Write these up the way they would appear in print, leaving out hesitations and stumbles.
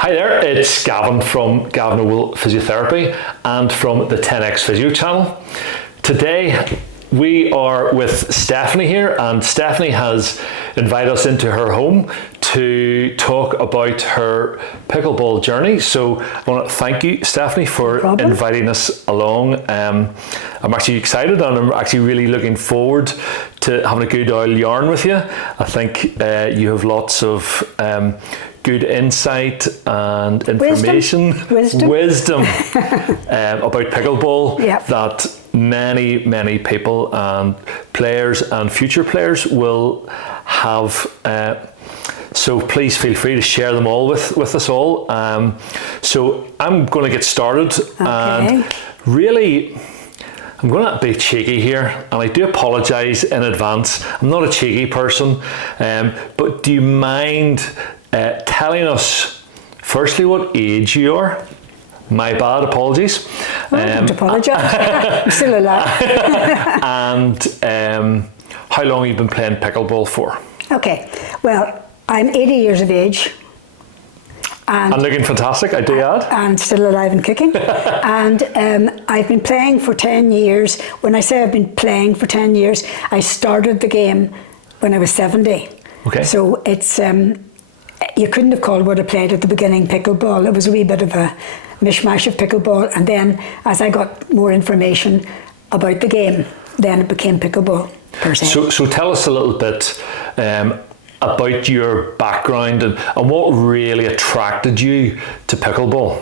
Hi there, it's Gavin from Gav Noble Physiotherapy and from the 10X Physio Channel. Today we are with Stephanie here, and Stephanie has invited us into her home to talk about her pickleball journey. So I want to thank you, Stephanie, for inviting us along. I'm actually excited, and I'm actually really looking forward to having a good old yarn with you. I think you have lots of good insight and information, wisdom about pickleball that many people and players and future players will have. So please feel free to share them all with us all. So I'm going to get started, and really I'm going to be cheeky here, and I do apologise in advance. I'm not a cheeky person, but do you mind telling us firstly what age you are? My bad, apologies. Don't apologise. I'm still alive. And how long have you been playing pickleball for? Okay, well, I'm 80 years of age. And looking fantastic, I do add. And still alive and kicking. And I've been playing for 10 years. When I say I've been playing for 10 years, I started the game when I was 70. Okay. So it's, you couldn't have called what I played at the beginning pickleball. It was a wee bit of a mishmash of pickleball. And then as I got more information about the game, then it became pickleball per se. So tell us a little bit about your background and what really attracted you to pickleball.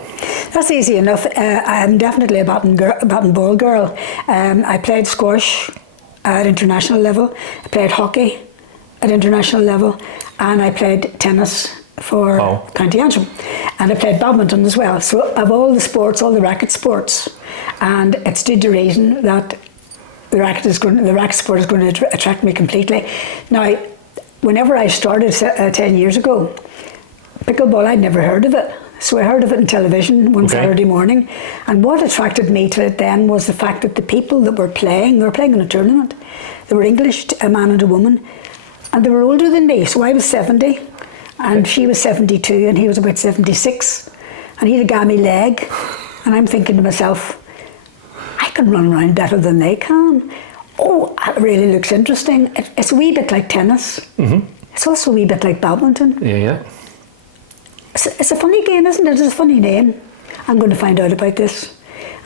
That's easy enough. I'm definitely a bat ball girl. I played squash at international level. I played hockey at international level, and I played tennis for County Antrim, and I played badminton as well. So of all the sports, all the racket sports, and it stood to reason that the racket sport is going to attract me completely. Now, whenever I started 10 years ago, pickleball, I'd never heard of it. So I heard of it on television one Saturday morning. And what attracted me to it then was the fact that the people that were playing, they were playing in a tournament. They were English, a man and a woman, and they were older than me. So I was 70, and she was 72, and he was about 76. And he had a gammy leg. And I'm thinking to myself, I can run around better than they can. Oh, it really looks interesting. It's a wee bit like tennis. Mm-hmm. It's also a wee bit like badminton. Yeah. It's a funny game, isn't it? It's a funny name. I'm going to find out about this.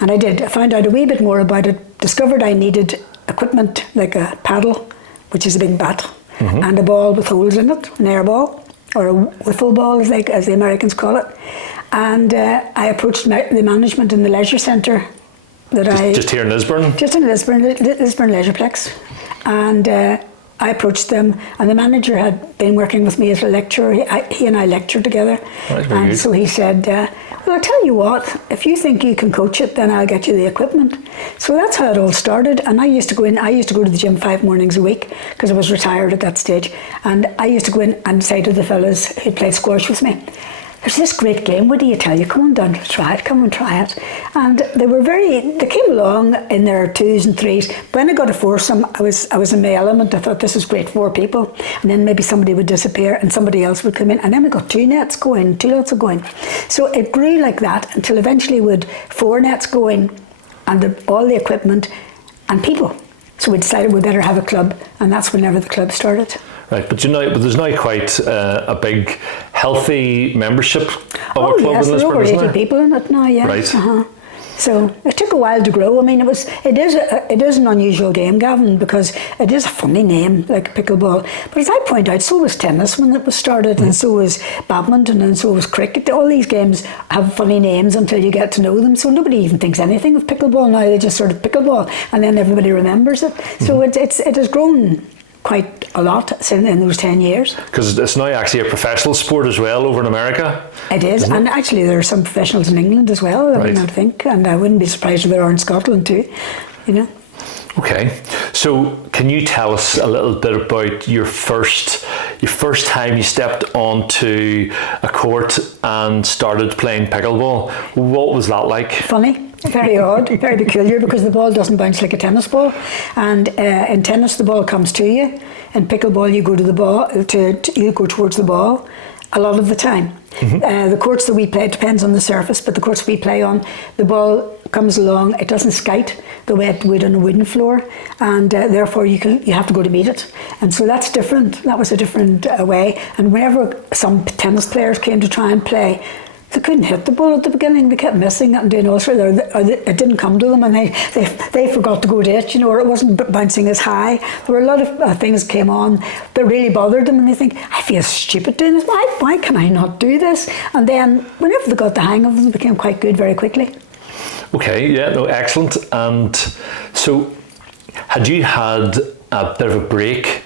And I did. I found out a wee bit more about it. Discovered I needed equipment like a paddle, which is a big bat, and a ball with holes in it, an air ball, or a wiffle ball, as the Americans call it. And I approached the management in the leisure centre. Just here in Lisburn? Just in Lisburn Leisureplex. And I approached them, and the manager had been working with me as a lecturer. He and I lectured together. Right, very good. So he said, well, I'll tell you what, if you think you can coach it, then I'll get you the equipment. So that's how it all started. And I used to go to the gym 5 mornings a week because I was retired at that stage. And I used to go in and say to the fellas who played squash with me, there's this great game, what do you tell you? Come on down to try it, come and try it. And they came along in their 2s and 3s. When I got a foursome, I was in my element. I thought this is great, 4 people. And then maybe somebody would disappear and somebody else would come in. And then we got 2 nets going, 2 lots of going. So it grew like that until eventually we had 4 nets going and all the equipment and people. So we decided we better have a club, and that's whenever the club started. Right, but there's now quite a big, healthy membership of our club in Lisburn, there are over 80 there? people in it now, yeah. Right. So it took a while to grow. I mean, it is an unusual game, Gavin, because it is a funny name, like pickleball. But as I point out, so was tennis when it was started, and so was badminton, and so was cricket. All these games have funny names until you get to know them. So nobody even thinks anything of pickleball now. They just sort of pickleball, and then everybody remembers it. So it has grown quite a lot in those 10 years. Because it's now actually a professional sport as well over in America. It is, and actually there are some professionals in England as well, I mean, I think, and I wouldn't be surprised if there are in Scotland too, you know. Okay, so can you tell us a little bit about your first time you stepped onto a court and started playing pickleball? What was that like? Funny. Very odd, very peculiar, because the ball doesn't bounce like a tennis ball, and in tennis the ball comes to you. In pickleball you go to the ball, you go towards the ball, a lot of the time. The courts that we play, it depends on the surface, but the courts we play on, the ball comes along, it doesn't skite the way it would on a wooden floor, and therefore you have to go to meet it. And so that's different. That was a different way. And whenever some tennis players came to try and play, they couldn't hit the ball at the beginning. They kept missing it and doing all sorts. It didn't come to them, and they forgot to go to it, or it wasn't bouncing as high. There were a lot of things came on that really bothered them, and they think, I feel stupid doing this. Why can I not do this? And then whenever they got the hang of it, they became quite good very quickly. Okay, yeah, no, excellent. And so, had you had a bit of a break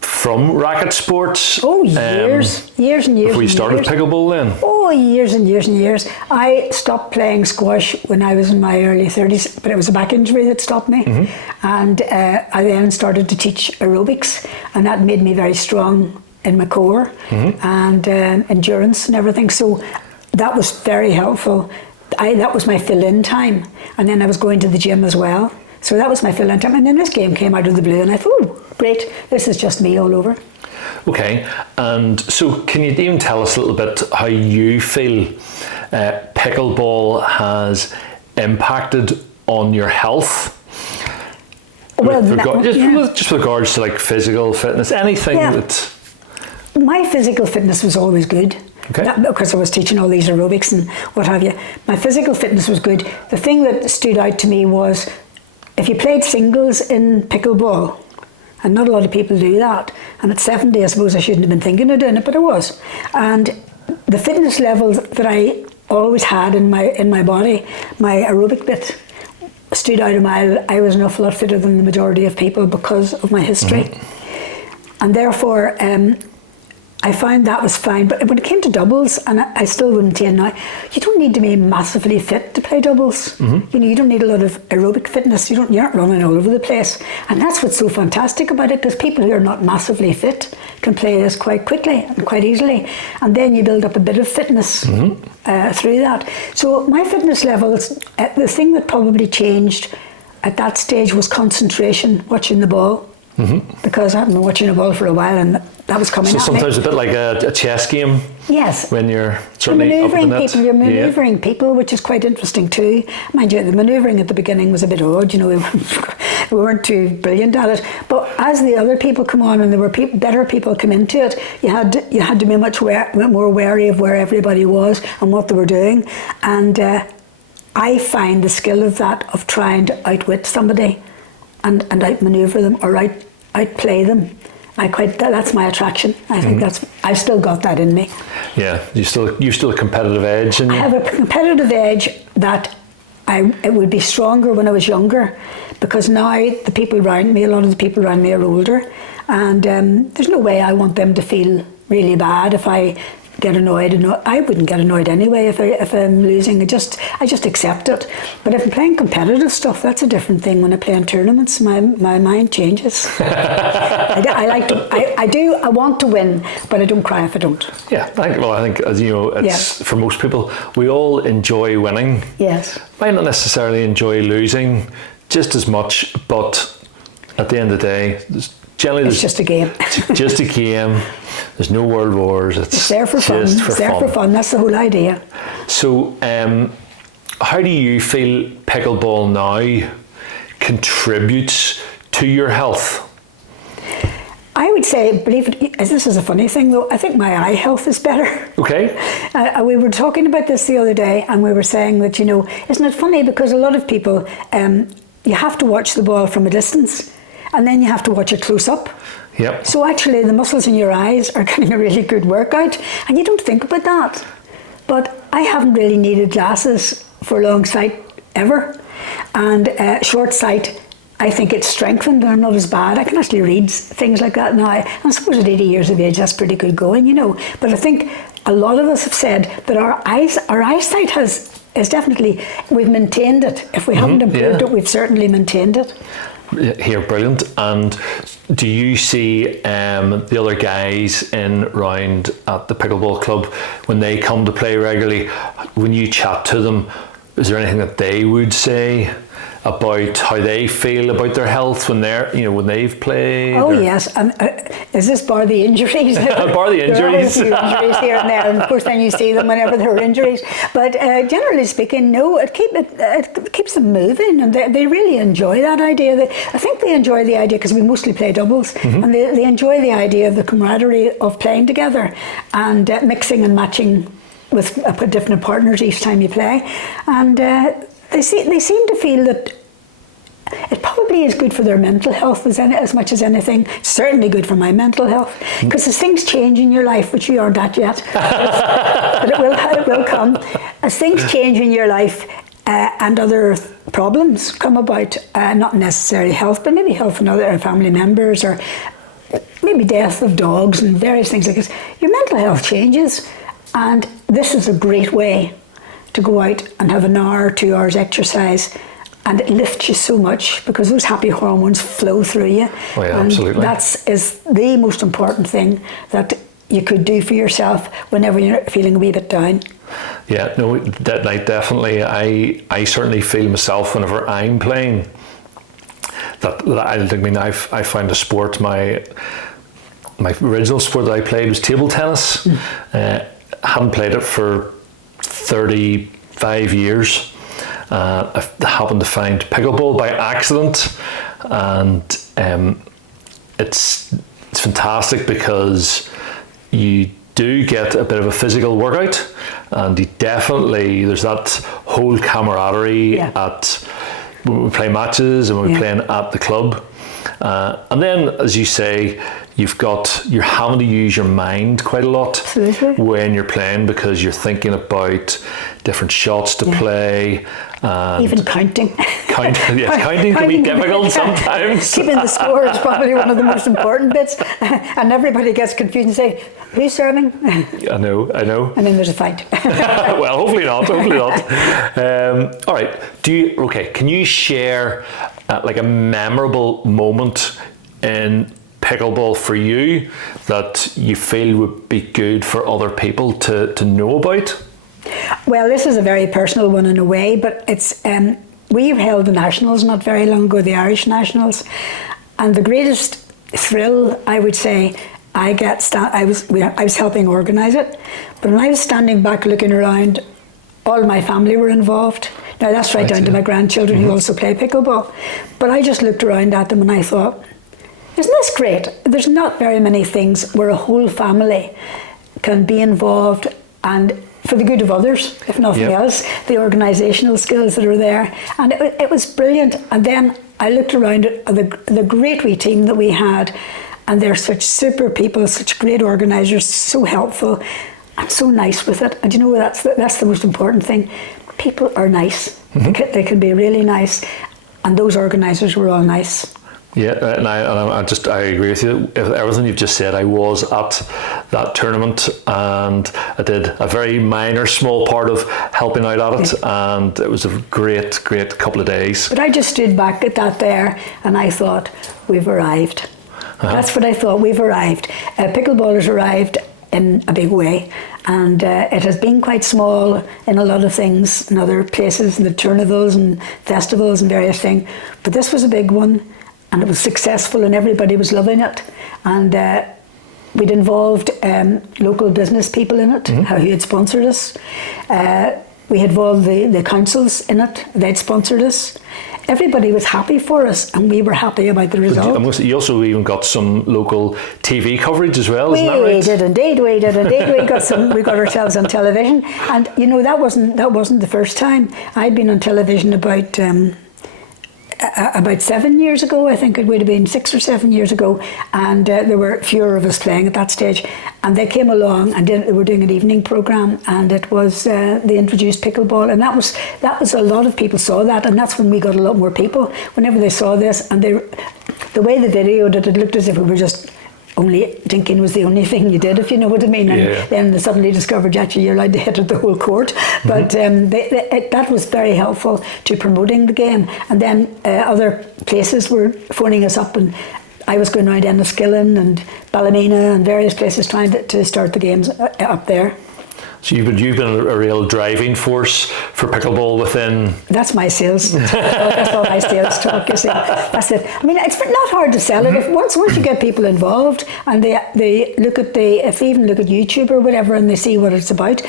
from racket sports? Oh, years and years. Before you started pickleball then? Oh, years and years and years. I stopped playing squash when I was in my early 30s, but it was a back injury that stopped me. And I then started to teach aerobics, and that made me very strong in my core and endurance and everything. So that was very helpful. That was my fill-in time. And then I was going to the gym as well. So that was my fill-in time. And then this game came out of the blue, and I thought, oh, great, this is just me all over. Okay, and so can you even tell us a little bit how you feel pickleball has impacted on your health? Well, just with regards to like physical fitness, anything that... My physical fitness was always good. Okay. Because I was teaching all these aerobics and what have you. My physical fitness was good. The thing that stood out to me was if you played singles in pickleball, and not a lot of people do that, and at 70 I suppose I shouldn't have been thinking of doing it, but I was. And the fitness levels that I always had in my body, my aerobic bit, stood out a mile. I was an awful lot fitter than the majority of people because of my history. And therefore, I found that was fine. But when it came to doubles, and I still would maintain now, you don't need to be massively fit to play doubles. You don't need a lot of aerobic fitness. You're not running all over the place. And that's what's so fantastic about it, because people who are not massively fit can play this quite quickly and quite easily. And then you build up a bit of fitness through that. So my fitness levels, the thing that probably changed at that stage was concentration, watching the ball. Because I haven't been watching a ball for a while, and that was coming. So sometimes a bit like a chess game. Yes. When you're certainly you're maneuvering up the net. people, you're maneuvering people, which is quite interesting too. Mind you, the maneuvering at the beginning was a bit odd. We weren't too brilliant at it. But as the other people come on, and there were better people come into it, you had to be much more wary of where everybody was and what they were doing. And I find the skill of that, of trying to outwit somebody and outmaneuver them or outplay them. That's my attraction. I think I've still got that in me. Yeah, you still a competitive edge in you? I have a competitive edge that it would be stronger when I was younger, because now a lot of the people around me are older, and there's no way I want them to feel really bad if I get annoyed. I wouldn't get annoyed anyway if I'm losing. I just accept it. But if I'm playing competitive stuff, that's a different thing. When I play in tournaments, my mind changes. I want to win, but I don't cry if I don't. Yeah, I think as you know, it's for most people, we all enjoy winning. Yes. Might not necessarily enjoy losing just as much, but at the end of the day, it's just a game. Just a game. There's no world wars. It's there for fun. It's there for fun. That's the whole idea. So, how do you feel pickleball now contributes to your health? I would say, this is a funny thing though, I think my eye health is better. Okay. We were talking about this the other day, and we were saying that, isn't it funny, because a lot of people, you have to watch the ball from a distance, and then you have to watch it close up. Yep. So actually the muscles in your eyes are getting a really good workout, and you don't think about that. But I haven't really needed glasses for long sight ever, and short sight, I think it's strengthened and I'm not as bad. I can actually read things like that now. I suppose at 80 years of age that's pretty good going, But I think a lot of us have said that our eyesight is definitely, we've maintained it. If we haven't improved it, we've certainly maintained it. Here, brilliant. And do you see the other guys round at the pickleball club, when they come to play regularly, when you chat to them, is there anything that they would say about how they feel about their health when they've played? Oh yes, is this bar the injuries? Bar the injuries. There are a few injuries here and there, and of course then you see them whenever there are injuries. But generally speaking, no, it keeps them moving, and they really enjoy that idea. I think they enjoy the idea because we mostly play doubles, and they enjoy the idea of the camaraderie of playing together and mixing and matching with different partners each time you play, and they seem to feel that it probably is good for their mental health as much as anything. It's certainly good for my mental health, because as things change in your life, which you aren't at yet, but it will come. As things change in your life and other problems come about, not necessarily health, but maybe health in other family members, or maybe death of dogs and various things like this, your mental health changes, and this is a great way to go out and have an hour or 2 hours exercise, and it lifts you so much because those happy hormones flow through you. Oh yeah, and absolutely. That is the most important thing that you could do for yourself whenever you're feeling a wee bit down. Yeah, no, definitely. I certainly feel myself whenever I'm playing I find a sport. My original sport that I played was table tennis. Hadn't played it for 35 years. I happened to find pickleball by accident, and it's fantastic because you do get a bit of a physical workout, and there's that whole camaraderie when we play matches and when we're playing at the club. And then, as you say, you're having to use your mind quite a lot when you're playing, because you're thinking about different shots to play. Even counting. Counting can be difficult sometimes. Keeping the score is probably one of the most important bits, and everybody gets confused and say, who's serving? I know. And then there's a fight. Well, hopefully not. All right. Can you share like a memorable moment in pickleball for you that you feel would be good for other people to know about? Well, this is a very personal one in a way, but it's we've held the nationals not very long ago, the Irish nationals, and the greatest thrill, I would say, I was helping organise it, but when I was standing back looking around, all my family were involved. Now that's right down to my grandchildren who also play pickleball, but I just looked around at them and I thought, isn't this great? There's not very many things where a whole family can be involved, and for the good of others, if nothing else, the organisational skills that are there. And it was brilliant. And then I looked around at the great wee team that we had, and they're such super people, such great organisers, so helpful and so nice with it. And you know, that's the most important thing. People are nice. They can be really nice. And those organisers were all nice. Yeah, and I agree with you. Everything you've just said, I was at that tournament, and I did a very minor, small part of helping out at it, and it was a great couple of days. But I just stood back at that there, and I thought, we've arrived. That's what I thought, we've arrived. Pickleball has arrived in a big way, and it has been quite small in a lot of things, in other places, in the tournaments and festivals and various things, but this was a big one. And it was successful, and everybody was loving it. And we'd involved local business people in it, who had sponsored us. We had involved the councils in it, they'd sponsored us. Everybody was happy for us, and we were happy about the result. You also even got some local TV coverage as well, isn't that right? We did indeed. We got ourselves on television. And you know, that wasn't the first time. I'd been on television about 7 years ago, I think it would have been 6 or 7 years ago, and there were fewer of us playing at that stage, and they came along and they were doing an evening programme, and it was they introduced pickleball, and that was a lot of people saw that, and that's when we got a lot more people whenever they saw this. And the way the video did, it looked as if we were just only drinking was the only thing you did, if you know what I mean. And then they suddenly discovered actually you're allowed to hit at the whole court. But that was very helpful to promoting the game. And then other places were phoning us up, and I was going around Enniskillen and Ballymena and various places trying to start the games up there. So you've been a real driving force for pickleball within. That's my sales talk. That's all my sales talk. You see, that's it. I mean, it's not hard to sell it. If once you get people involved and they look at if they even look at YouTube or whatever and they see what it's about,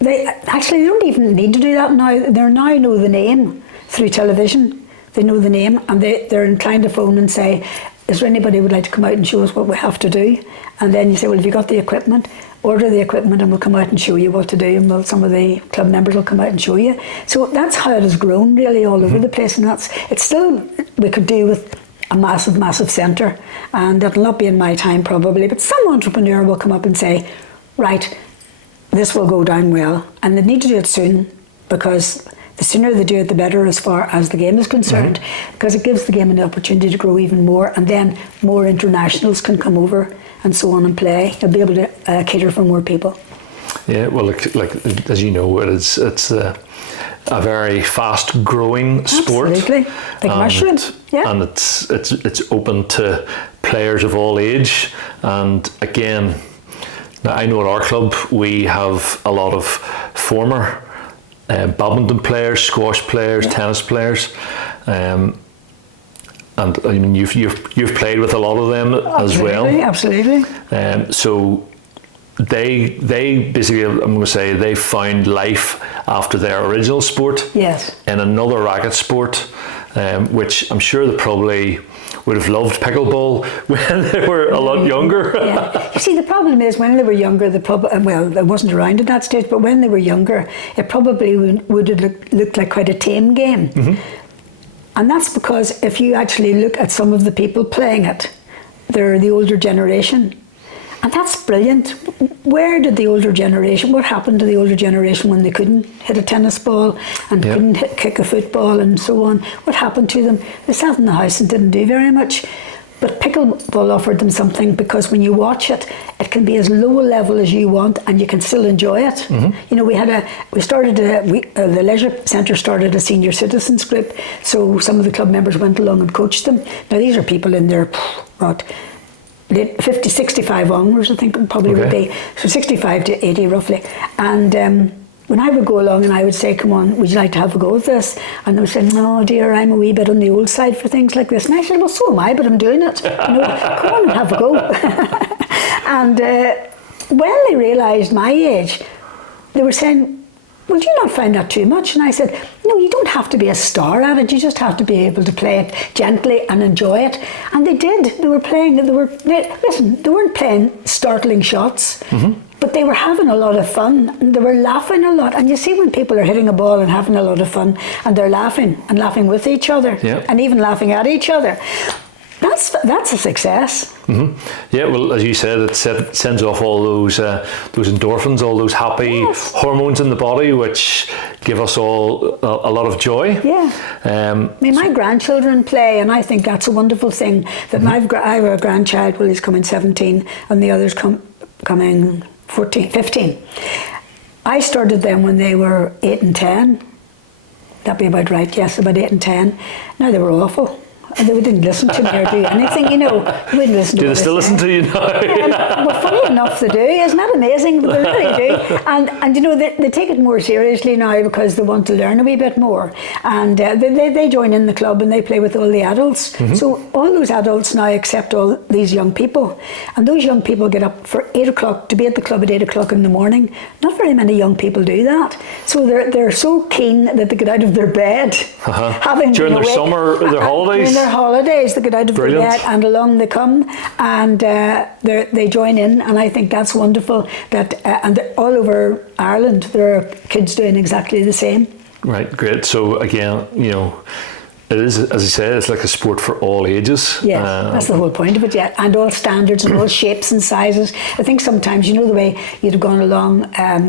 they don't even need to do that now. They now know the name through television. They know the name and they're inclined to phone and say, "Is there anybody who would like to come out and show us what we have to do?" And then you say, "Well, have you got the equipment? Order the equipment and we'll come out and show you what to do, and some of the club members will come out and show you." So that's how it has grown really all over the place, and it's still, we could do with a massive centre, and that'll not be in my time probably, but some entrepreneur will come up and say, "Right, this will go down well," and they need to do it soon, because the sooner they do it, the better as far as the game is concerned, because it gives the game an opportunity to grow even more, and then more internationals can come over and so on and play. You'll be able to cater for more people. Yeah, well, like as you know, it's a very fast growing sport. Absolutely, like mushrooms. Yeah, and it's open to players of all age. And again, now I know at our club we have a lot of former badminton players, squash players, tennis players. And I mean, you've played with a lot of them as well. Absolutely. So they basically, I'm going to say, they found life after their original sport. Yes. In another racket sport, which I'm sure they probably would have loved pickleball when they were a lot younger. Yeah. You see, the problem is when they were younger, I wasn't around at that stage, but when they were younger, it probably would have looked like quite a tame game. Mm-hmm. And that's because if you actually look at some of the people playing it, they're the older generation. And that's brilliant. Where did the older generation, what happened to the older generation when they couldn't hit a tennis ball and couldn't kick a football and so on? What happened to them? They sat in the house and didn't do very much. But pickleball offered them something, because when you watch it, it can be as low a level as you want and you can still enjoy it. Mm-hmm. You know, the leisure centre started a senior citizens group, so some of the club members went along and coached them. Now these are people in their, 50, 65 onwards, I think it probably would be. So 65 to 80 roughly. And when I would go along and I would say, "Come on, would you like to have a go at this?" And they would say, "No, dear, I'm a wee bit on the old side for things like this." And I said, "Well, so am I, but I'm doing it. You know, come on and have a go." And when they realised my age, they were saying, "Well, do you not find that too much?" And I said, "No, you don't have to be a star at it. You just have to be able to play it gently and enjoy it." And they did. They were playing. They weren't playing startling shots. Mm-hmm. But they were having a lot of fun, and they were laughing a lot. And you see, when people are hitting a ball and having a lot of fun, and they're laughing with each other, and even laughing at each other, that's a success. Mm-hmm. Yeah, well, as you said, it sends off all those endorphins, all those happy hormones in the body, which give us all a lot of joy. Yeah. I mean, my grandchildren play, and I think that's a wonderful thing. That I have a grandchild, well, he's coming 17, and the others coming 14, 15. I started them when they were 8 and 10. That'd be about right, yes, about 8 and 10. Now, they were awful. And they didn't listen to me or do anything, you know. They wouldn't listen to me. Do they still listen to you now? Well, funny enough, they do. Isn't that amazing? But they really do. And you know, they take it more seriously now because they want to learn a wee bit more. And they join in the club and they play with all the adults. Mm-hmm. So all those adults now accept all these young people. And those young people get up for 8 o'clock to be at the club at 8 o'clock in the morning. Not very many young people do that. So they're so keen that they get out of their bed. During their summer, their holidays? During their holidays, they get out of their bed and along they come, and they join in, and I think that's wonderful. That and all over Ireland there are kids doing exactly the same. Right, great. So again, you know, it is, as I said, it's like a sport for all ages. Yeah, that's the whole point of it, yeah. And all standards and all shapes and sizes. I think sometimes, you know, the way you'd have gone along,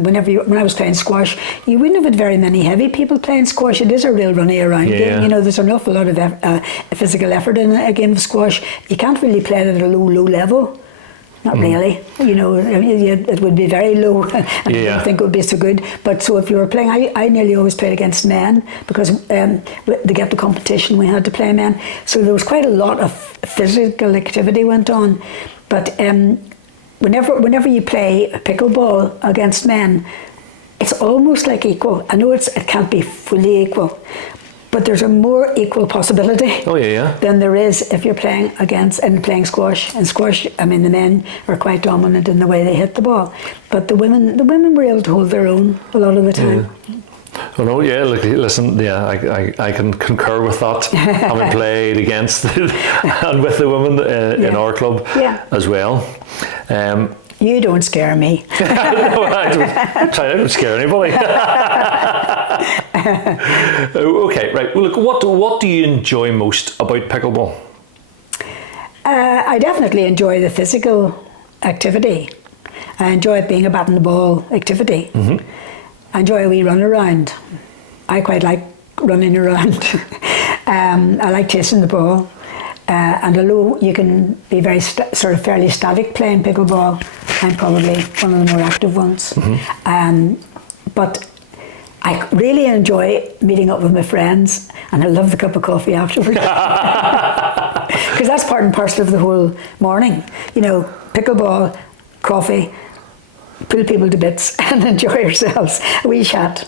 when I was playing squash, you wouldn't have had very many heavy people playing squash. It is a real runny around game. You know, there's an awful lot of physical effort in a game of squash. You can't really play it at a low level. Not really, you know, it would be very low and I don't think it would be so good. But so if you were playing, I nearly always played against men because to get the competition we had to play men. So there was quite a lot of physical activity went on. But whenever you play pickleball against men, it's almost like equal. I know it can't be fully equal, but there's a more equal possibility than there is if you're playing playing squash. In squash, I mean, the men are quite dominant in the way they hit the ball, but the women were able to hold their own a lot of the time. Oh no, yeah. Look, listen, yeah, I can concur with that. Having played against and with the women in our club as well. You don't scare me. No, I don't scare anybody. Okay, right. Well, look, what do you enjoy most about pickleball? I definitely enjoy the physical activity. I enjoy it being a bat and the ball activity. Mm-hmm. I enjoy a wee run around. I quite like running around. I like chasing the ball. And although you can be very sort of fairly static playing pickleball, I'm probably one of the more active ones. Mm-hmm. But I really enjoy meeting up with my friends, and I love the cup of coffee afterwards. Because that's part and parcel of the whole morning. You know, pickleball, coffee, pull people to bits and enjoy yourselves. A wee chat.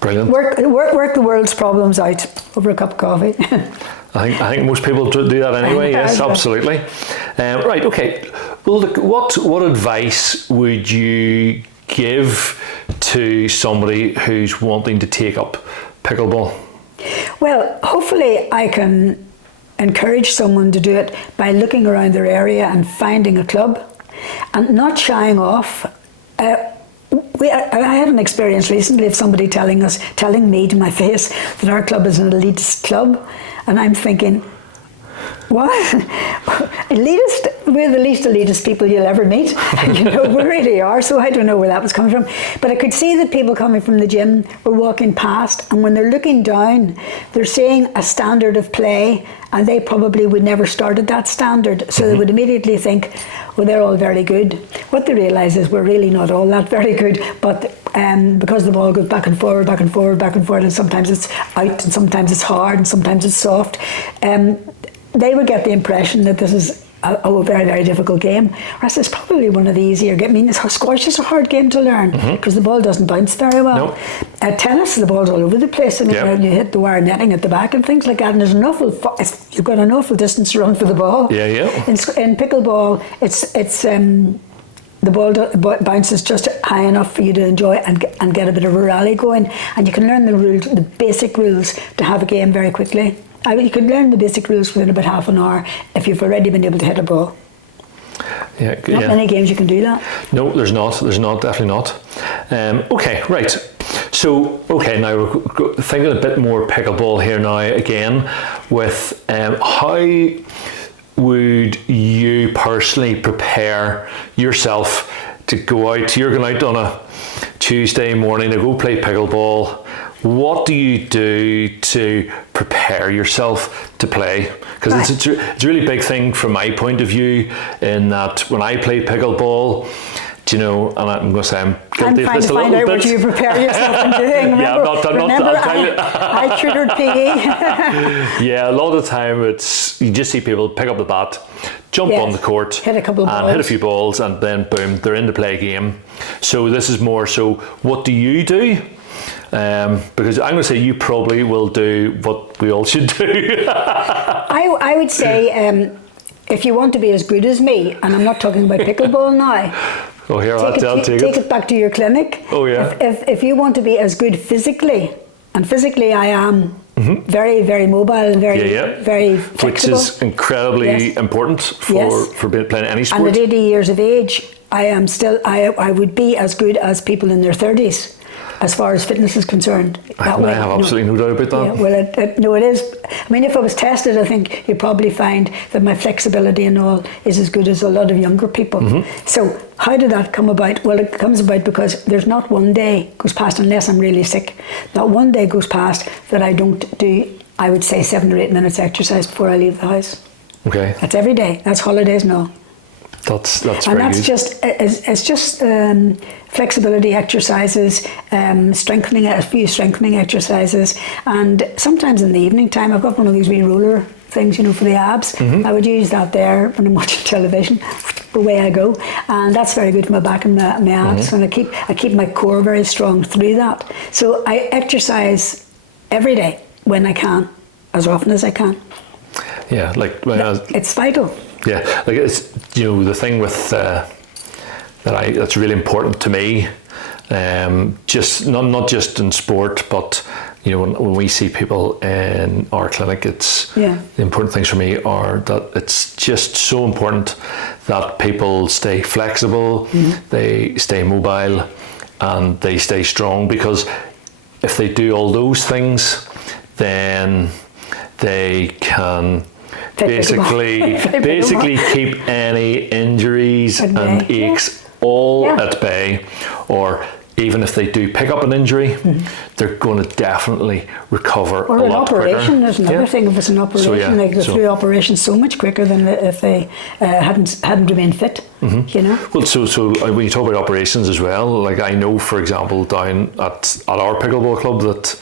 Brilliant. Work the world's problems out over a cup of coffee. I think most people do that anyway. Yes, absolutely. Right. Okay. Well, look, what advice would you give to somebody who's wanting to take up pickleball? Well, hopefully I can encourage someone to do it by looking around their area and finding a club, and not shying off. I had an experience recently of somebody telling me to my face that our club is an elitist club, and I'm thinking, what? Elitist? We're the least elitist people you'll ever meet. You know, we really are. So I don't know where that was coming from. But I could see that people coming from the gym were walking past, and when they're looking down, they're seeing a standard of play, and they probably would never start at that standard. So they would immediately think, well, they're all very good. What they realise is we're really not all that very good, but because the ball goes back and forward, back and forward, back and forward, and sometimes it's out, and sometimes it's hard, and sometimes it's soft, they would get the impression that this is a very, very difficult game, whereas it's probably one of the easier games. I mean, squash is a hard game to learn because the ball doesn't bounce very well. Nope. At tennis, the ball's all over the place. I mean, you hit the wire netting at the back and things like that, and there's you've got an awful distance to run for the ball. In pickleball, the ball bounces just high enough for you to enjoy and get a bit of a rally going, and you can learn the basic rules to have a game very quickly. You can learn the basic rules within about half an hour if you've already been able to hit a ball. Not many games you can do that. No, there's not, definitely not. Okay, right. So, now we're thinking a bit more pickleball here now again with how would you personally prepare yourself to go out? You're going out on a Tuesday morning to go play pickleball. What do you do to prepare yourself to play? Because it's a really big thing from my point of view, in that when I play pickleball, do you know, and I'm going to say I'm guilty of this a little bit. I'm trying to find out what you prepare yourself in doing. Remember, I tutored PE. Yeah, a lot of the time you just see people pick up the bat, jump on the court, hit a couple of balls, and hit a few balls, and then boom, they're in to play a game. So this is more so, what do you do? Because I'm going to say you probably will do what we all should do. I would say if you want to be as good as me, and I'm not talking about pickleball now, take it back to your clinic. Oh yeah. If you want to be as good physically, and physically I am very, very mobile and very flexible. Which is incredibly important for playing any sport. And at 80 years of age, I would be as good as people in their 30s. As far as fitness is concerned. I have absolutely no doubt about that. Yeah, well, it is. I mean, if I was tested, I think you'd probably find that my flexibility and all is as good as a lot of younger people. So how did that come about? Well, it comes about because there's not one day goes past, unless I'm really sick, not one day goes past that I don't do, I would say, 7 or 8 minutes exercise before I leave the house. Okay. That's every day. That's holidays and all. That's very good. And it's just flexibility exercises, strengthening, a few strengthening exercises, and sometimes in the evening time I've got one of these wee roller things, for the abs. I would use that there when I'm watching television. but away I go. And that's very good for my back and my abs. And I keep my core very strong through that. So I exercise every day when I can, as often as I can. Yeah, like it's vital. Yeah, like it's, you know, the thing with that's really important to me. Just not just in sport, but you know, when we see people in our clinic, it's the important things for me are that it's just so important that people stay flexible, they stay mobile, and they stay strong, because if they do all those things, then they can basically keep any injuries and aches all at bay, or even if they do pick up an injury, they're going to definitely recover or a lot quicker. Or an operation, there's another thing. If it's an operation, they go through operations so much quicker than if they hadn't remained fit, you know? Well, so when you talk about operations as well, like I know, for example, down at our pickleball club that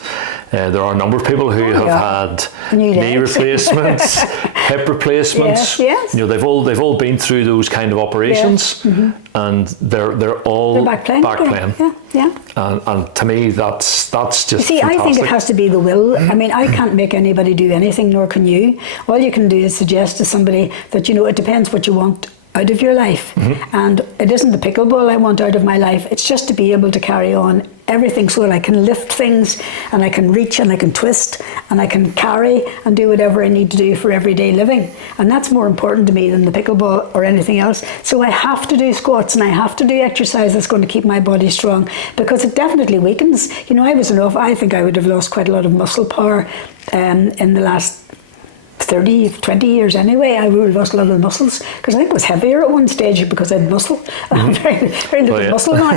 there are a number of people who have had knee replacements, hip replacements. Yes. You know, they've all been through those kind of operations, and they're all back playing. Yeah. And to me, that's just you see, fantastic. I think it has to be the will. I mean, I can't make anybody do anything, nor can you. All you can do is suggest to somebody that, you know, it depends what you want out of your life. And it isn't the pickleball I want out of my life. It's just to be able to carry on everything so that I can lift things and I can reach and I can twist and I can carry and do whatever I need to do for everyday living. And that's more important to me than the pickleball or anything else. So I have to do squats and I have to do exercise that's going to keep my body strong, because it definitely weakens. You know, I think I would have lost quite a lot of muscle power in the last 20 years anyway. I would have lost a lot of the muscles, because I think I was heavier at one stage because I had muscle. Very little muscle now.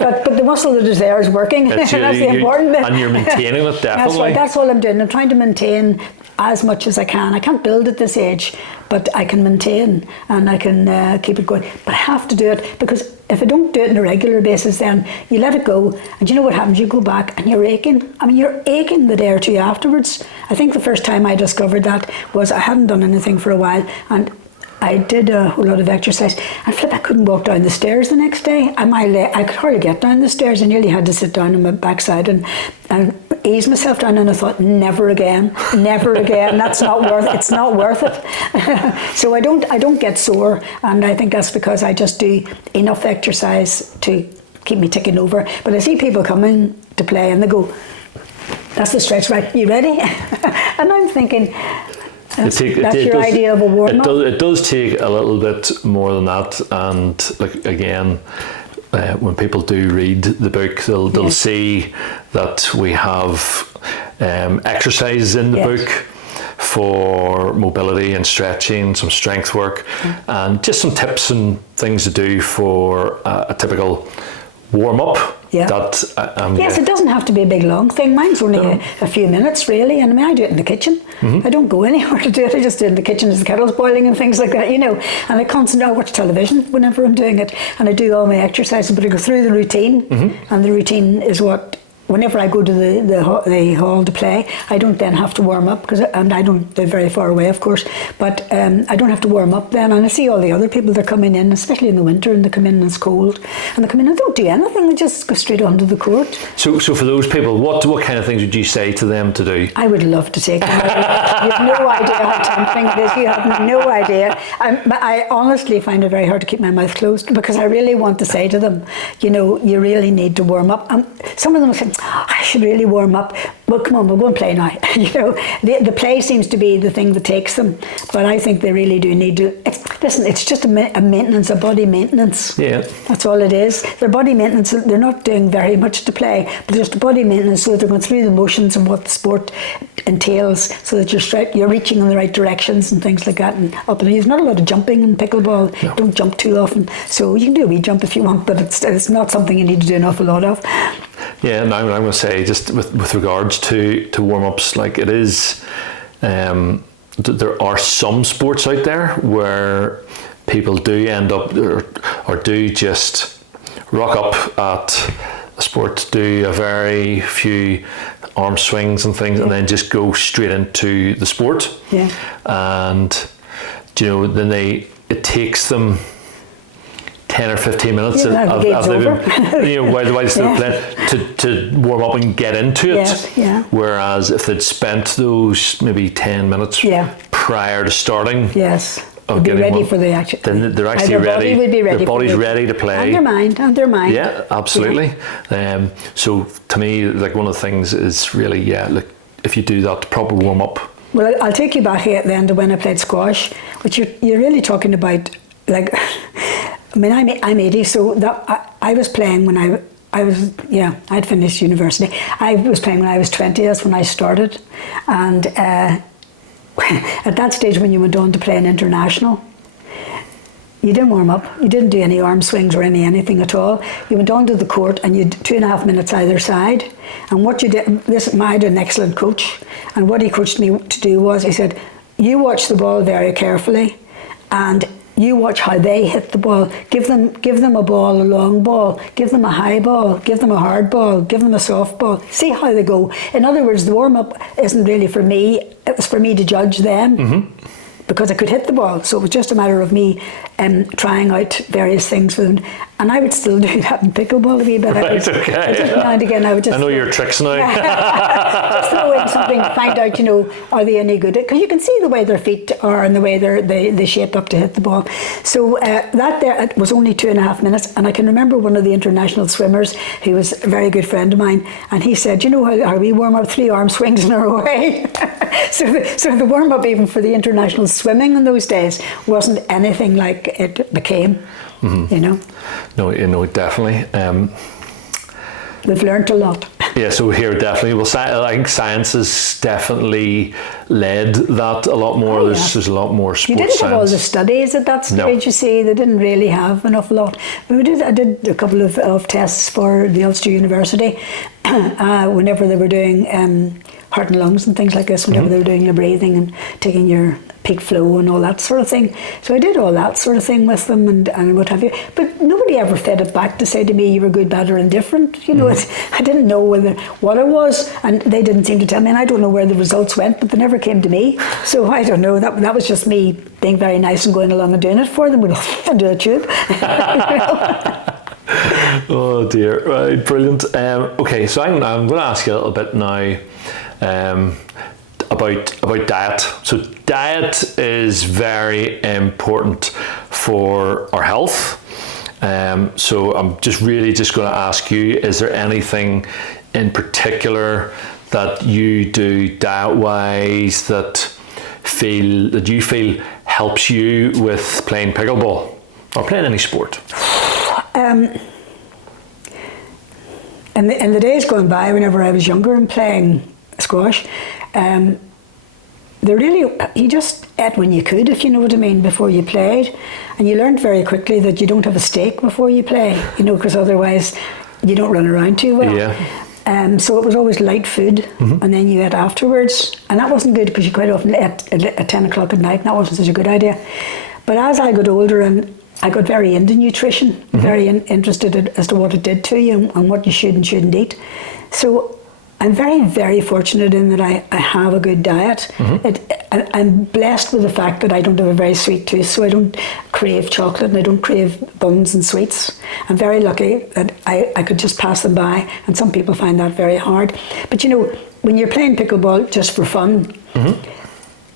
but the muscle that is there is working. That's the important bit. And you're maintaining it, definitely. That's all I'm doing. I'm trying to maintain as much as I can. I can't build at this age, but I can maintain and I can keep it going. But I have to do it, because if I don't do it on a regular basis, then you let it go, and you know what happens? You go back and you're aching. I mean, you're aching the day or two afterwards. I think the first time I discovered that was I hadn't done anything for a while, and I did a whole lot of exercise, and I couldn't walk down the stairs the next day. I could hardly get down the stairs. I nearly had to sit down on my backside and ease myself down, and I thought, never again. It's not worth it. So I don't get sore, and I think that's because I just do enough exercise to keep me ticking over. But I see people coming to play and they go, that's the stretch, right? You ready? And I'm thinking, that's your idea of a warm-up? It does take a little bit more than that, and like again, when people do read the book, they'll see that we have exercises in the book for mobility and stretching, some strength work, and just some tips and things to do for a typical warm-up. Yes, it doesn't have to be a big long thing. Mine's only a few minutes really, and I mean, I do it in the kitchen. I don't go anywhere to do it. I just do it in the kitchen as the kettle's boiling and things like that, you know. And I watch television whenever I'm doing it, and I do all my exercises, but I go through the routine, and the routine is what, whenever I go to the hall to play, I don't then have to warm up, and I don't live very far away, of course, but I don't have to warm up then. And I see all the other people that are coming in, especially in the winter, and they come in and it's cold, and they come in and don't do anything, they just go straight onto the court. So for those people, what kind of things would you say to them to do? I would love to take them. You have no idea how tempting it is. You have no idea. I honestly find it very hard to keep my mouth closed, because I really want to say to them, you know, you really need to warm up. Some of them say, I should really warm up. Well, come on, we'll go and play now. You know, the play seems to be the thing that takes them, but I think they really do need to. It's just a maintenance, a body maintenance. Yeah, that's all it is. Their body maintenance. They're not doing very much to play, but just a body maintenance, so that they're going through the motions and what the sport entails, so that you're reaching in the right directions and things like that. And up, and there's not a lot of jumping in pickleball. No. Don't jump too often, so you can do a wee jump if you want, but it's not something you need to do an awful lot of. Yeah, and I'm going to say, just with regards to warm-ups, like it is, there are some sports out there where people do end up or do just rock up at a sport, do a very few arm swings and things, and then just go straight into the sport. Yeah. And you know, then it takes them 10 or 15 minutes Yeah, the game's over. while they're still playing to warm up and get into it. Yes, yeah. Whereas if they'd spent those maybe 10 minutes prior to starting, yes, they'd be ready for the action. then they're actually their ready. Body would be ready. Their body's ready to play. And their mind. Yeah, absolutely. Yeah. So to me, like one of the things is really, look, if you do that proper warm up. Well, I'll take you back here then to when I played squash, which you're really talking about, like, I mean, I'm 80, so that I was playing when I'd finished university. I was playing when I was 20, that's when I started. And at that stage when you went on to play an international, you didn't warm up, you didn't do any arm swings or anything at all. You went onto the court and you had 2.5 minutes either side. And what you did, I had an excellent coach, and what he coached me to do was, he said, you watch the ball very carefully and you watch how they hit the ball. Give them a ball, a long ball, give them a high ball, give them a hard ball, give them a soft ball. See how they go. In other words, the warm-up isn't really for me, it was for me to judge them. Because I could hit the ball, so it was just a matter of me trying out various things with them. And I would still do that in pickleball a wee bit. Right, okay. Just now and again, I would just... I know your tricks now. just throw in something, find out, are they any good? Because you can see the way their feet are and the way they shape up to hit the ball. So that there, it was only 2.5 minutes. And I can remember one of the international swimmers, who was a very good friend of mine, and he said, how we warm up 3 arm swings in a way. So the warm up even for the international swimming in those days wasn't anything like it became. No, definitely. We've learnt a lot. Yeah, so here definitely. Well, I think science has definitely led that a lot more. There's a lot more sports You didn't science. have all the studies at that stage, No. you see. They didn't really have an awful lot. I did a couple of tests for the Ulster University whenever they were doing heart and lungs and things like this, whenever they were doing your breathing and taking your peak flow and all that sort of thing. So I did all that sort of thing with them and what have you. But nobody ever fed it back to say to me, you were good, bad or indifferent. I didn't know what it was, and they didn't seem to tell me, and I don't know where the results went, but they never came to me. So I don't know, that was just me being very nice and going along and doing it for them and do a tube. Oh dear, right, brilliant. Okay, so I'm going to ask you a little bit now about diet. So diet is very important for our health. So I'm just going to ask you, is there anything in particular that you do diet-wise that you feel helps you with playing pickleball or playing any sport? In the days going by, whenever I was younger and playing squash, you just ate when you could, if you know what I mean, before you played, and you learned very quickly that you don't have a steak before you play, because otherwise you don't run around too well. Yeah. So it was always light food, and then you ate afterwards, and that wasn't good because you quite often ate at 10 o'clock at night, and that wasn't such a good idea. But as I got older and I got very into nutrition, very interested as to what it did to you and what you should and shouldn't eat. So I'm very, very fortunate in that I have a good diet. I'm blessed with the fact that I don't have a very sweet tooth, so I don't crave chocolate and I don't crave buns and sweets. I'm very lucky that I could just pass them by, and some people find that very hard. But when you're playing pickleball just for fun,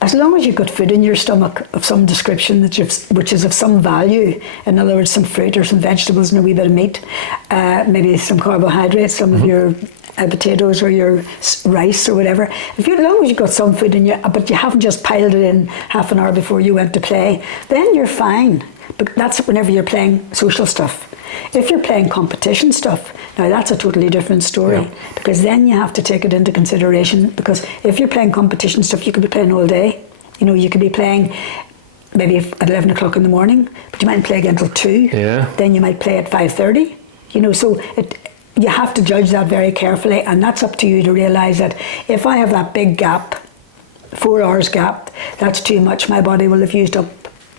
as long as you've got food in your stomach of some description which is of some value, in other words, some fruit or some vegetables and a wee bit of meat, maybe some carbohydrates, some of your potatoes or your rice or whatever. As long as you've got some food in you, but you haven't just piled it in half an hour before you went to play, then you're fine. But that's whenever you're playing social stuff. If you're playing competition stuff, now that's a totally different story, because then you have to take it into consideration, because if you're playing competition stuff, you could be playing all day. You could be playing maybe at 11 o'clock in the morning, but you might play again until 2. Then you might play at 5:30. So you have to judge that very carefully, and that's up to you to realise that if I have that big gap, 4 hours gap, that's too much. My body will have used up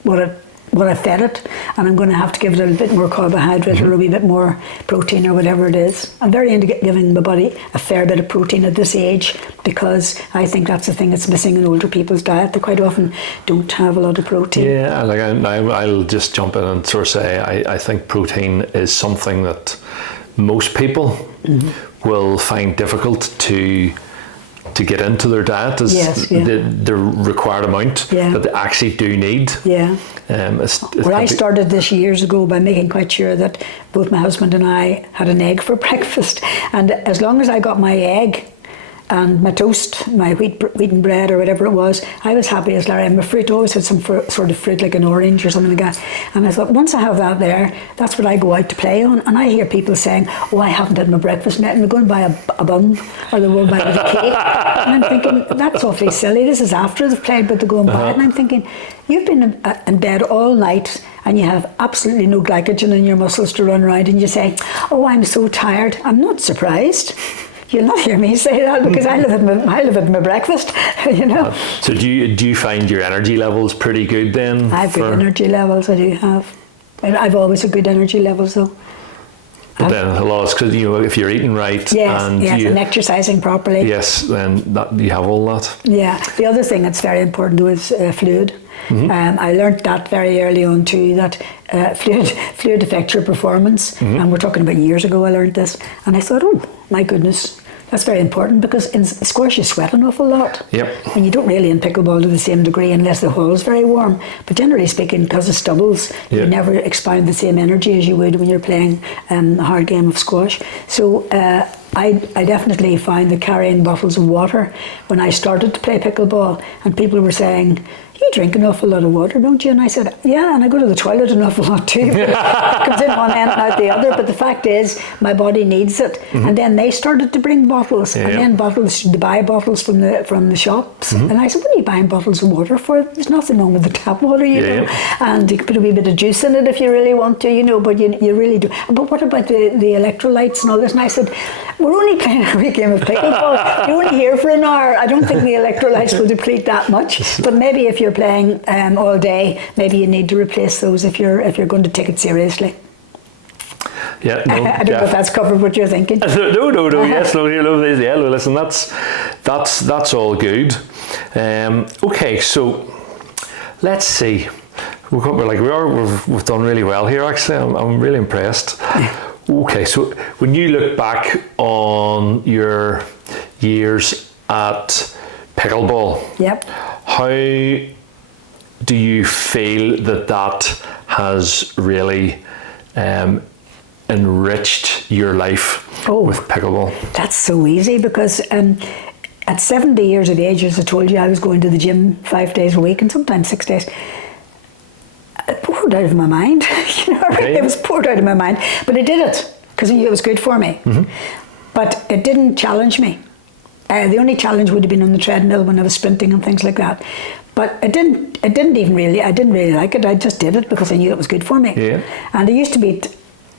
what what I fed it, and I'm going to have to give it a little bit more carbohydrate or a wee bit more protein or whatever it is. I'm very into giving my body a fair bit of protein at this age, because I think that's the thing that's missing in older people's diet. They quite often don't have a lot of protein. Yeah, like I'll just jump in and sort of say I think protein is something that most people will find difficult to get into their diet as the required amount that they actually do need. Yeah. I started this years ago by making quite sure that both my husband and I had an egg for breakfast, and as long as I got my egg and my toast, my wheaten bread or whatever it was, I was happy as Larry. And my fruit, always had some sort of fruit like an orange or something like that. And I thought, once I have that there, that's what I go out to play on. And I hear people saying, oh, I haven't had my breakfast yet, and they're going to buy a bun, or they're going to buy a cake. And I'm thinking, that's awfully silly. This is after they've played, but they go and buy it. And I'm thinking, you've been in bed all night and you have absolutely no glycogen in your muscles to run around, and you say, oh, I'm so tired. I'm not surprised. You'll not hear me say that, because I live at my breakfast, you know. So do you find your energy levels pretty good then? I have good energy levels, I do have. I've always had good energy levels though. But then a lot is because, you know, if you're eating right and exercising properly. Yes, then you have all that. Yeah. The other thing that's very important though is fluid. I learnt that very early on too, that fluid affects your performance. And we're talking about years ago I learnt this. And I thought, oh my goodness, that's very important, because in squash you sweat an awful lot. Yep. And you don't really in pickleball to the same degree unless the hall is very warm. But generally speaking, because of stubbles, you never expound the same energy as you would when you're playing a hard game of squash. So I definitely find that carrying bottles of water, when I started to play pickleball, and people were saying, you drink an awful lot of water, don't you? And I said, yeah, and I go to the toilet an awful lot too. It comes in one end and out the other. But the fact is, my body needs it. And then they started to bring bottles, and then to buy bottles from the shops. And I said, what are you buying bottles of water for? There's nothing wrong with the tap water, you know. And you can put a wee bit of juice in it if you really want to, you know, but you really do. But what about the electrolytes and all this? And I said, we're only playing a wee game of pickleball. You're only here for an hour. I don't think the electrolytes will deplete that much. But maybe if you're playing all day, maybe you need to replace those if you're going to take it seriously. Yeah, no, I don't know if that's covered what you're thinking. No. Yes, no. Listen, that's all good. Okay, so let's see. We've done really well here. Actually, I'm really impressed. Okay, so when you look back on your years at pickleball, how do you feel that has really enriched your life with pickleball? That's so easy, because at 70 years of age, as I told you, I was going to the gym 5 days a week and sometimes 6 days. It poured out of my mind. You know, it was poured out of my mind. But I did it because I knew it was good for me. But it didn't challenge me. The only challenge would have been on the treadmill when I was sprinting and things like that. But I didn't really like it. I just did it because I knew it was good for me. Yeah. And there used to be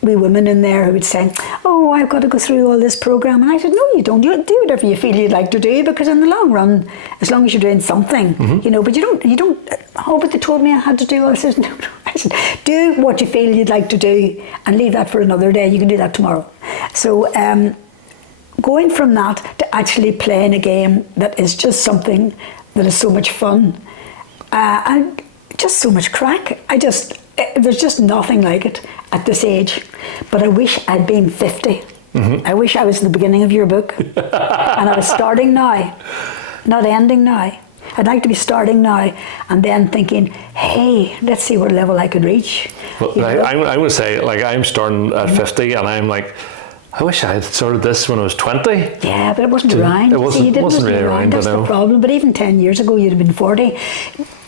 women in there who would say, oh, I've got to go through all this program. And I said, no, you don't. You do whatever you feel you'd like to do, because in the long run, as long as you're doing something, you know, but you don't, oh, but they told me I had to do all this. I said, no. I said, do what you feel you'd like to do and leave that for another day. You can do that tomorrow. So going from that to actually playing a game that is just something that is so much fun and just so much crack. There's just nothing like it at this age. But I wish I'd been 50. I wish I was in the beginning of your book. And I was starting now, not ending now. I'd like to be starting now and then thinking, hey, let's see what level I could reach. Well, I would say, like, I'm starting at 50 and I'm like, I wish I had started this when I was 20. Yeah, but it wasn't around. It wasn't really around. That's the problem. But even 10 years ago, you'd have been 40.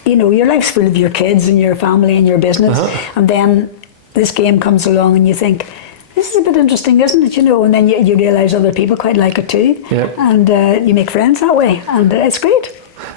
You know, your life's full of your kids and your family and your business. And then this game comes along and you think, this is a bit interesting, isn't it? You know, and then you realise other people quite like it too. And you make friends that way. And it's great.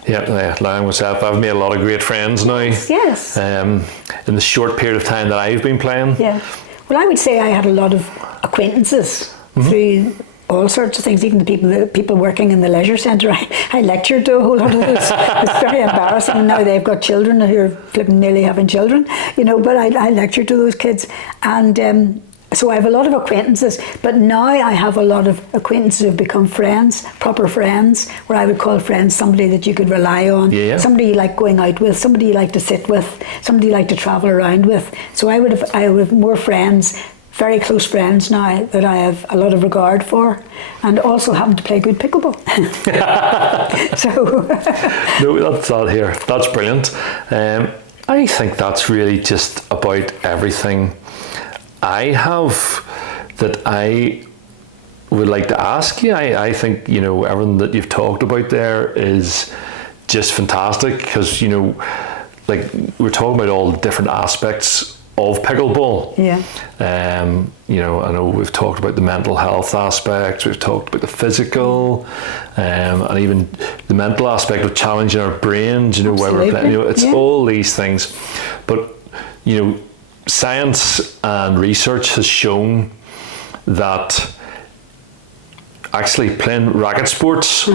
Yeah, like myself, I've made a lot of great friends now. Yes. In the short period of time that I've been playing. Yeah. Well, I would say I had a lot of acquaintances through all sorts of things, even the people working in the leisure centre. I lectured to a whole lot of this. It's very embarrassing. And now they've got children who are flipping nearly having children, but I lectured to those kids. And so I have a lot of acquaintances, but now I have a lot of acquaintances who have become friends, proper friends, where I would call friends somebody that you could rely on, somebody you like going out with, somebody you like to sit with, somebody you like to travel around with. So I would have more friends, very close friends now that I have a lot of regard for, and also happen to play good pickleball. So no, that's not here. That's brilliant. I think that's really just about everything I have that I would like to ask you. I think, everything that you've talked about there is just fantastic, because, like, we're talking about all the different aspects of pickleball. Yeah. I know we've talked about the mental health aspect, we've talked about the physical, and even the mental aspect of challenging our brains, where we're playing, it's all these things. But, science and research has shown that actually playing racket sports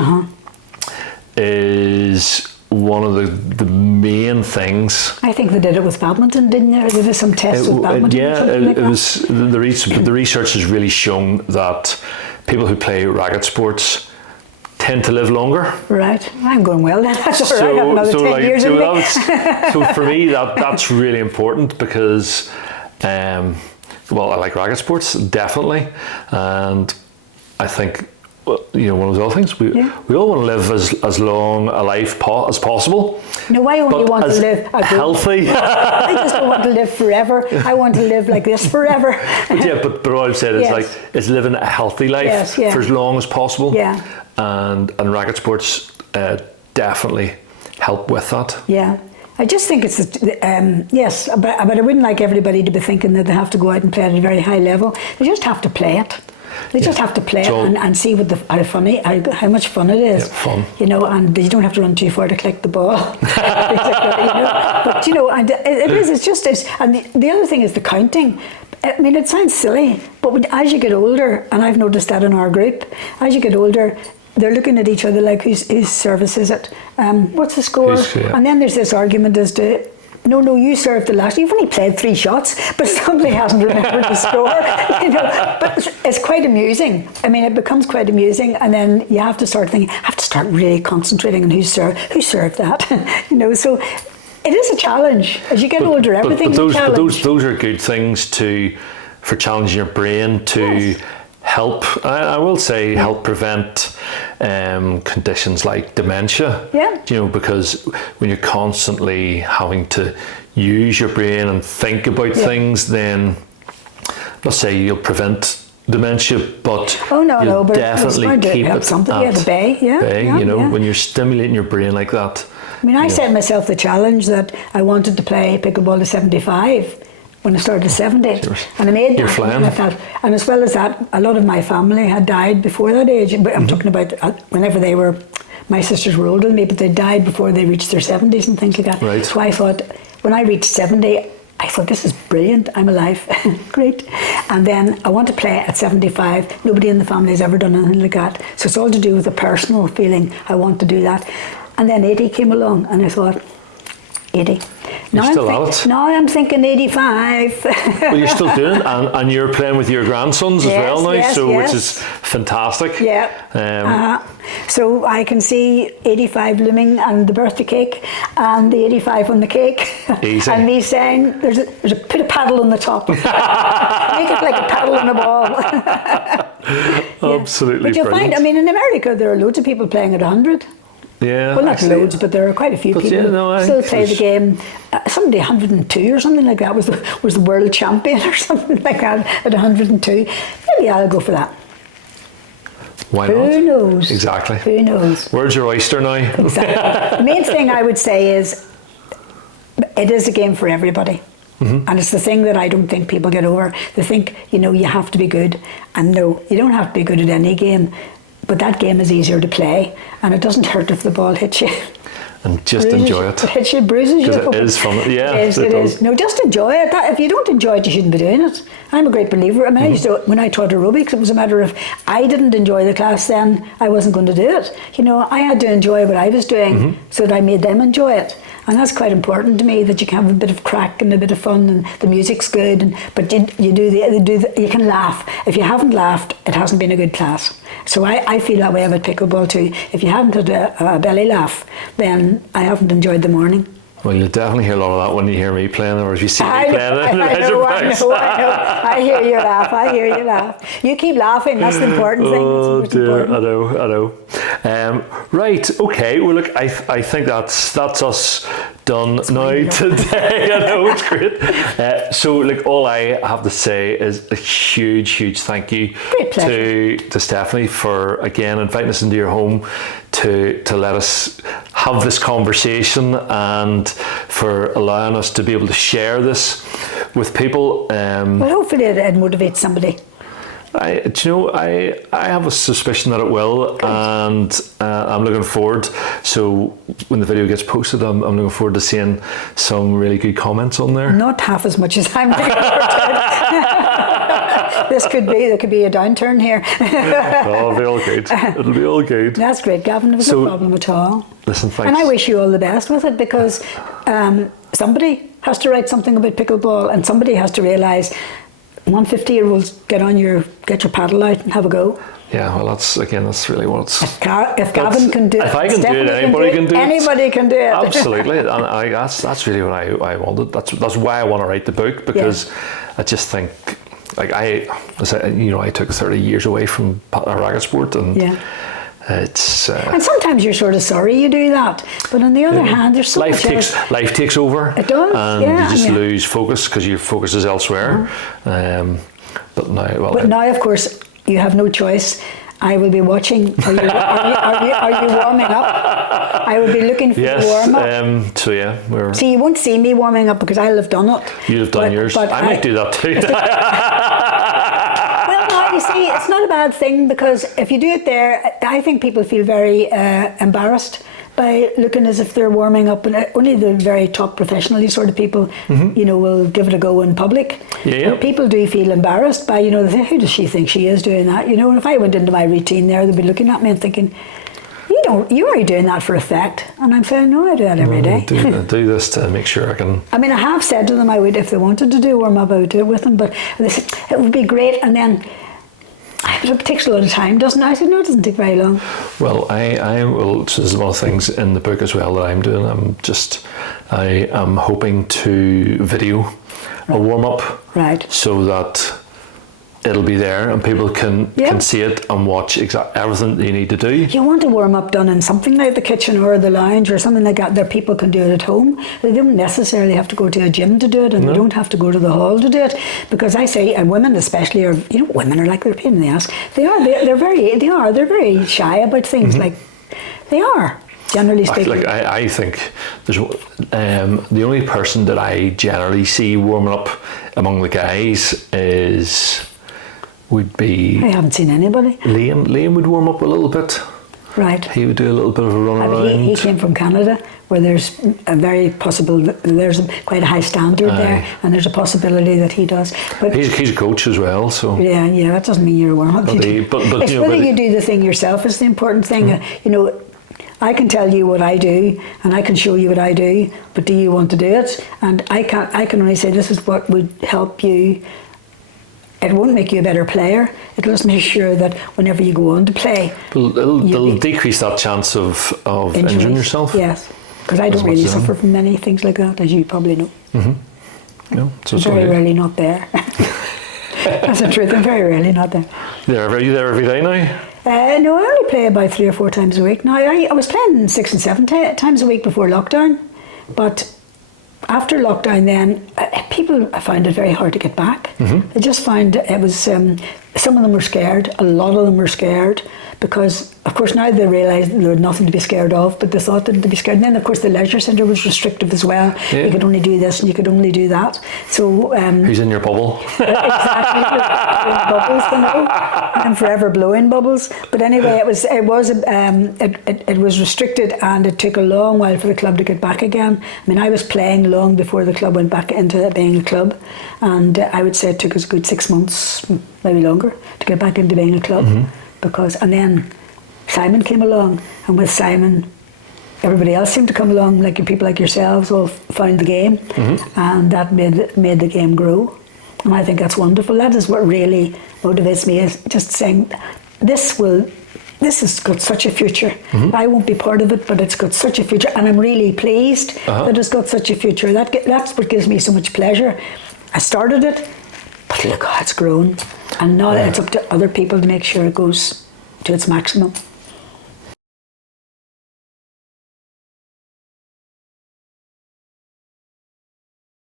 is one of the main things. I think they did it with badminton, didn't they? There was some tests with badminton. It was the research has really shown that people who play racket sports tend to live longer. Right, I'm going well then. That's all right. I have another 10 years in me. So for me, that's really important, because, I like racket sports, definitely, and I think, one of those other things, we all want to live as long a life as possible. No, I only want to live healthy. I just don't want to live forever. I want to live like this forever. But what I've said is is living a healthy life for as long as possible. Yeah. And racket sports definitely help with that. Yeah. I just think it's, yes, but I wouldn't like everybody to be thinking that they have to go out and play at a very high level. They just have to play it. They just have to play it and see how much fun it is. Yeah, fun. And you don't have to run too far to collect the ball. But and it is. It's just. And the other thing is the counting. I mean, it sounds silly, but as you get older, and I've noticed that in our group, as you get older, they're looking at each other like, whose service is it? What's the score? And then there's this argument as to, no, you served the last. You've only played 3 shots, but somebody hasn't remembered the score. But it's quite amusing. I mean, it becomes quite amusing, and then you have to start thinking, I have to start really concentrating on who served that. So it is a challenge. As you get older, everything's a challenge. But those are good things for challenging your brain to help. I will say help prevent conditions like dementia. Yeah. Because when you're constantly having to use your brain and think about things, then let's say you'll prevent dementia, but you'll definitely keep it at bay. When you're stimulating your brain like that. I mean, I set myself the challenge that I wanted to play pickleball to 75 when I started at 70. And I made You're that. flying. And as well as that, a lot of my family had died before that age. But I'm talking about whenever my sisters were older than me, but they died before they reached their 70s and things like that. Right. So I thought, when I reached 70, I thought, this is brilliant, I'm alive, great. And then I want to play at 75. Nobody in the family has ever done anything like that. So it's all to do with a personal feeling, I want to do that. And then 80 came along, and I thought, 80. Now I'm thinking 85. Well, you're still doing it, and you're playing with your grandsons as well now, which is fantastic. Yeah. So I can see 85 looming and the birthday cake and the 85 on the cake. Easy. And me saying, put a paddle on the top. Make it like a paddle on a ball. Absolutely. But you'll find, I mean, in America there are loads of people playing at 100. Yeah. Well, not loads, but there are quite a few people who still play the game. Somebody 102 or something like that was the world champion or something like that at 102. Maybe I'll go for that. Why not? Who knows? Exactly. Who knows? Where's your oyster now? Exactly. The main thing I would say is it is a game for everybody. Mm-hmm. And it's the thing that I don't think people get over. They think, you have to be good. And no, you don't have to be good at any game. But that game is easier to play, and it doesn't hurt if the ball hits you. and just enjoy it. It hits you, bruises you. Because it is fun. Yeah, it is. No, just enjoy it. If you don't enjoy it, you shouldn't be doing it. I'm a great believer. I mean, when I taught aerobics, it was a matter of I didn't enjoy the class, then I wasn't going to do it. You know, I had to enjoy what I was doing so that I made them enjoy it. And that's quite important to me, that you can have a bit of crack and a bit of fun, and the music's good. But you can laugh. If you haven't laughed, it hasn't been a good class. So I feel that way about pickleball too. If you haven't had a belly laugh, then I haven't enjoyed the morning. Well, you'll definitely hear a lot of that when you hear me playing, or if you see me playing it. I know. I hear you laugh. You keep laughing. That's the important thing. Oh dear, important. I know. Right, okay. Well, look, I think that's us done now today. I know, it's great. So, look, all I have to say is a huge thank you to Stephanie for, again, inviting us into your home to let us have this conversation, and for allowing us to be able to share this with people. Well, hopefully it motivates somebody. I have a suspicion that it will, and I'm looking forward. So when the video gets posted, I'm looking forward to seeing some really good comments on there. Not half as much as I'm looking forward to. There could be a downturn here. Oh, it'll be all good. It'll be all good. That's great, Gavin. There was no problem at all. Listen, thanks. And I wish you all the best with it, because somebody has to write something about pickleball, and somebody has to realise 150-year-olds get your paddle out and have a go. Yeah, well, that's really what it's... If Gavin can do it, if I can do it, anybody can do it. Anybody can do it. Absolutely, and that's really what I wanted. That's why I want to write the book, because I just think, like, I took 30 years away from a racket sport, and it's... and sometimes you're sort of sorry you do that, but on the other hand, there's so life takes over. It does, and you just lose focus because your focus is elsewhere. But now, of course, you have no choice. I will be watching. Are you warming up? I will be looking for the warm up. See, you won't see me warming up because I'll have done it. You'll have done yours. But I might do that too. You see, it's not a bad thing, because if you do it there, I think people feel very embarrassed by looking as if they're warming up, and only the very top professionally sort of people, will give it a go in public. But people do feel embarrassed by, they think, who does she think she is doing that? And if I went into my routine there, they'd be looking at me and thinking, you're only doing that for effect. And I'm saying, no, I do that every day. I do this to make sure I can... I mean, I have said to them I would, if they wanted to do warm up, I would do it with them, but they said, it would be great, and then... It takes a lot of time, doesn't it? I said, no, it doesn't take very long. Well, this is one of the things in the book as well that I'm doing. I am hoping to video a warm-up. Right. So that it'll be there and people can see it and watch everything that you need to do. You want a warm-up done in something like the kitchen or the lounge or something like that, that people can do it at home. They don't necessarily have to go to a gym to do it, and they don't have to go to the hall to do it. Because I say, and women especially are, women are like, they're a pain in the ass. They're very shy about things. Like, they are, generally speaking. I think there's the only person that I generally see warming up among the guys would be... I haven't seen anybody. Liam would warm up a little bit. Right. He would do a little bit of a run around. He came from Canada, where there's quite a high standard there, and there's a possibility that he does. But he's a coach as well, so... Yeah, that doesn't mean you're a warm-up. It's whether you do the thing yourself is the important thing. I can tell you what I do, and I can show you what I do, but do you want to do it? And I can only say this is what would help you. It won't make you a better player. It'll just make sure that whenever you go on to play... It'll decrease that chance of injuring yourself. Yes, because I don't really suffer from many things like that, as you probably know. No, so I'm very rarely not there. That's the truth, I'm very rarely not there. Are you there every day now? No, I only play about 3 or 4 times a week. Now, I was playing 6 and 7 times a week before lockdown, but after lockdown then, people found it very hard to get back. They just found it was, some of them were scared, a lot of them were scared, because of course now they realise there was nothing to be scared of, but they thought that to be scared. And then of course the leisure centre was restrictive as well. You could only do this and you could only do that. So who's in your bubble? Exactly, blowing bubbles, you know. I'm forever blowing bubbles. But anyway, it was restricted, and it took a long while for the club to get back again. I mean, I was playing long before the club went back into being a club, and I would say it took us a good 6 months, maybe longer, to get back into being a club. And then Simon came along, and with Simon, everybody else seemed to come along, like people like yourselves all found the game, and that made the game grow. And I think that's wonderful. That is what really motivates me, is just saying this has got such a future. I won't be part of it, but it's got such a future, and I'm really pleased that it's got such a future. That's what gives me so much pleasure. I started it, but look how it's grown, and now it's up to other people to make sure it goes to its maximum.